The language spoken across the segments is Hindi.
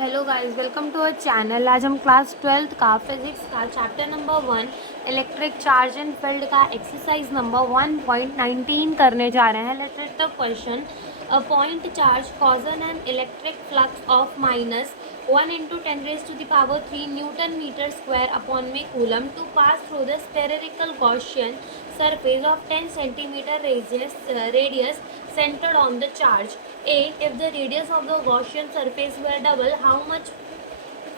Hello guys, welcome to our channel. आज हम क्लास 12th का फिजिक्स का chapter number 1 electric charge and field का एक्सरसाइज नंबर 1.19 करने जा रहे हैं। Let's read the question. A point charge causes an electric flux of -1 × 10⁻³ newton metre square upon में coulomb to pass through the spherical Gaussian surface of 10 centimeter radius centered on the charge. A. If the radius of the Gaussian surface were double, how much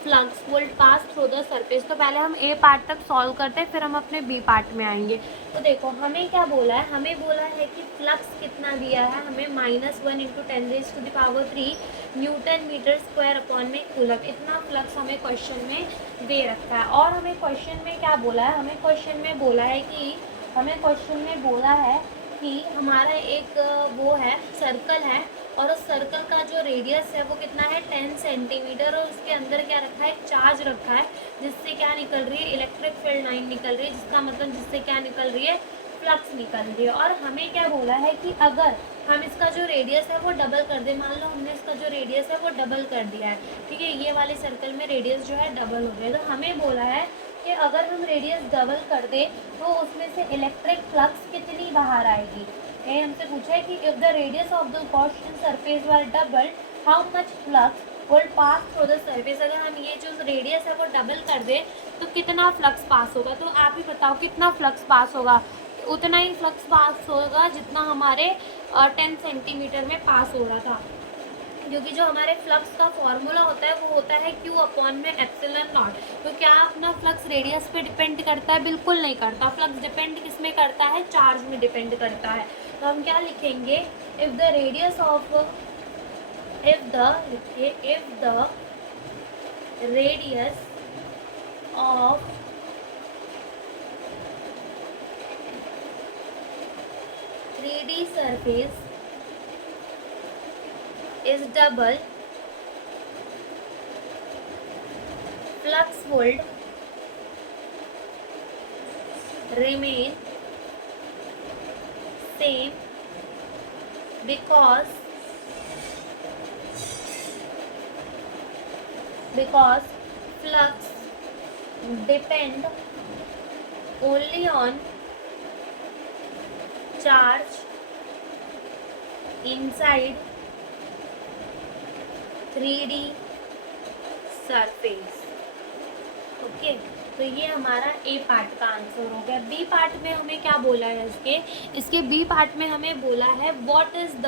flux volt pass through the surface. तो पहले हम ए पार्ट तक सॉल्व करते हैं, फिर हम अपने बी पार्ट में आएंगे। तो देखो हमें क्या बोला है, हमें बोला है कि फ्लक्स कितना दिया है हमें, -1 × 10⁻³ न्यूटन मीटर स्क्वायर अपॉन में कूलम। इतना फ्लक्स हमें क्वेश्चन में दे रखा है। और हमें क्वेश्चन में क्या बोला है, हमें क्वेश्चन में बोला है कि हमारा एक वो है सर्कल है, और उस सर्कल का जो रेडियस है वो कितना है 10 सेंटीमीटर, और उसके अंदर क्या रखा है, चार्ज रखा है, जिससे क्या निकल रही है, इलेक्ट्रिक फील्ड लाइन निकल रही है, जिसका मतलब जिससे क्या निकल रही है, फ्लक्स निकल रही है। और हमें क्या बोला है कि अगर हम इसका जो रेडियस है वो डबल कर दें, मान लो हमने इसका जो रेडियस है वो डबल कर दिया है, ठीक है, ये वाले सर्कल में रेडियस जो है डबल हो गया, तो हमें बोला है कि अगर हम रेडियस डबल कर दें तो उसमें से इलेक्ट्रिक फ्लक्स कितनी बाहर आएगी। ये हमसे पूछा है कि if the radius of the Gaussian surface were double, how much flux will pass through the surface. अगर हम ये जो रेडियस है वो डबल कर दें तो कितना फ्लक्स पास होगा। तो आप ही बताओ कितना फ्लक्स पास होगा। उतना ही फ्लक्स पास होगा जितना हमारे 10 सेंटीमीटर में पास हो रहा था, क्योंकि जो हमारे फ्लक्स का फॉर्मूला होता है वो होता है Q अपॉन में एप्सिलॉन नॉट। तो क्या अपना फ्लक्स रेडियस पे डिपेंड करता है? बिल्कुल नहीं करता। फ्लक्स डिपेंड किस में करता है? चार्ज में डिपेंड करता है। तो हम क्या लिखेंगे, if the radius of of 3D surface is double, flux would remain same because flux depend only on charge inside 3D surface. Okay, तो ये हमारा ए पार्ट का आंसर हो गया। बी पार्ट में हमें क्या बोला है, इसके बी पार्ट में हमें बोला है what is the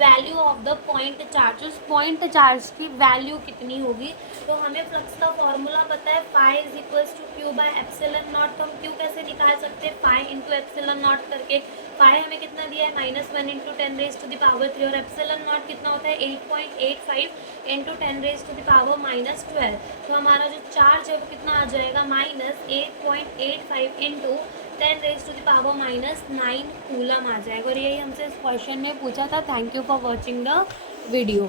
value of the point charge. उस पॉइंट चार्ज की वैल्यू कितनी होगी। तो हमें फ्लक्स का फॉर्मूला पता है, phi is equals to Q by epsilon naught. तो हम क्यू कैसे निकाल सकते हैं, फाई इंटू एप्सिलॉन नॉट करके। फाई हमें कितना दिया है, -1 × 10⁻³, और एप्सिलॉन नॉट कितना होता है 8.85 × 10⁻12। तो हमारा जो चार्ज है वो कितना आ जाएगा, -8.85 × 10⁻⁹ कूलम आ जाएगा। और यही हमसे इस क्वेश्चन में पूछा था। Thank you for watching the video.